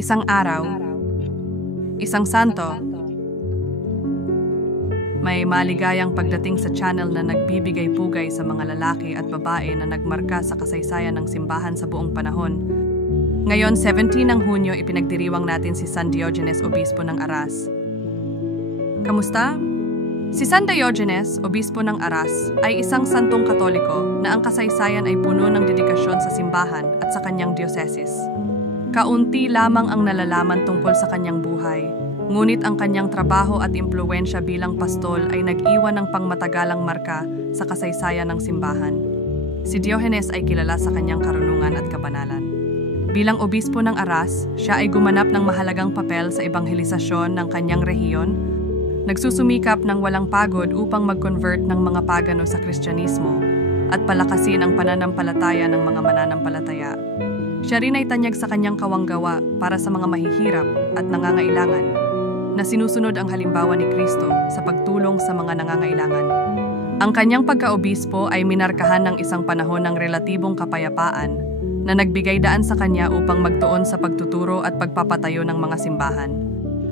Isang araw, isang santo, may maligayang pagdating sa channel na nagbibigay pugay sa mga lalaki at babae na nagmarka sa kasaysayan ng simbahan sa buong panahon. Ngayon, 17 ng Hunyo, ipinagdiriwang natin si San Diogenes, Obispo ng Aras. Kamusta? Si San Diogenes, Obispo ng Aras, ay isang santong Katoliko na ang kasaysayan ay puno ng dedikasyon sa simbahan at sa kanyang dioceses. Kaunti lamang ang nalalaman tungkol sa kanyang buhay, ngunit ang kanyang trabaho at impluwensya bilang pastol ay nag-iwan ng pangmatagalang marka sa kasaysayan ng simbahan. Si Diogenes ay kilala sa kanyang karunungan at kabanalan. Bilang obispo ng Aras, siya ay gumanap ng mahalagang papel sa ebanghelisasyon ng kanyang rehiyon, nagsusumikap ng walang pagod upang mag-convert ng mga pagano sa Kristyanismo at palakasin ang pananampalataya ng mga mananampalataya. Siya rin ay tanyag sa kanyang kawanggawa para sa mga mahihirap at nangangailangan, na sinusunod ang halimbawa ni Kristo sa pagtulong sa mga nangangailangan. Ang kanyang pagkaobispo ay minarkahan ng isang panahon ng relatibong kapayapaan na nagbigay daan sa kanya upang magtuon sa pagtuturo at pagpapatayo ng mga simbahan.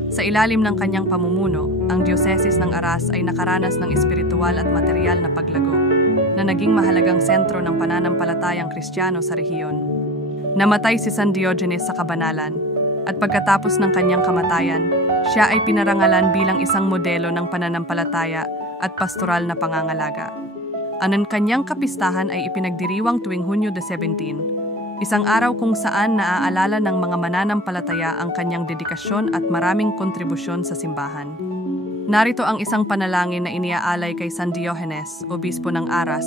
Sa ilalim ng kanyang pamumuno, ang Dioceses ng Aras ay nakaranas ng espiritual at material na paglago na naging mahalagang sentro ng pananampalatayang Kristiyano sa rehiyon. Namatay si San Diogenes sa kabanalan at pagkatapos ng kanyang kamatayan, siya ay pinarangalan bilang isang modelo ng pananampalataya at pastoral na pangangalaga. Ang kanyang kapistahan ay ipinagdiriwang tuwing Hunyo 17, isang araw kung saan naaalala ng mga mananampalataya ang kanyang dedikasyon at maraming kontribusyon sa simbahan. Narito ang isang panalangin na iniaalay kay San Diogenes, Obispo ng Aras.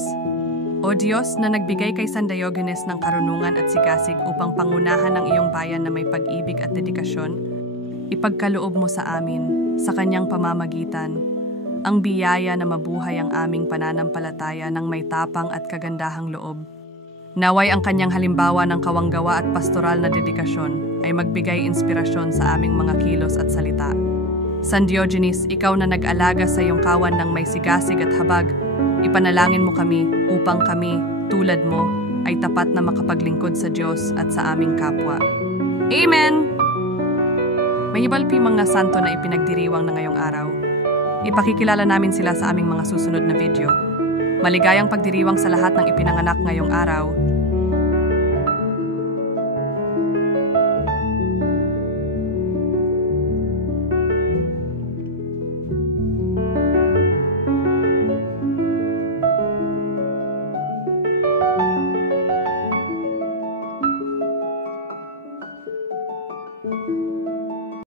O Diyos na nagbigay kay San Diogenes ng karunungan at sigasig upang pangunahan ang iyong bayan na may pag-ibig at dedikasyon, ipagkaloob mo sa amin, sa kanyang pamamagitan, ang biyaya na mabuhay ang aming pananampalataya ng may tapang at kagandahang loob. Naway ang kanyang halimbawa ng kawanggawa at pastoral na dedikasyon ay magbigay inspirasyon sa aming mga kilos at salita. San Diogenes, ikaw na nag-alaga sa iyong kawan ng may sigasig at habag, ipanalangin mo kami upang kami, tulad mo, ay tapat na makapaglingkod sa Diyos at sa aming kapwa. Amen! May iba pang mga santo na ipinagdiriwang na ngayong araw. Ipakikilala namin sila sa aming mga susunod na video. Maligayang pagdiriwang sa lahat ng ipinanganak ngayong araw.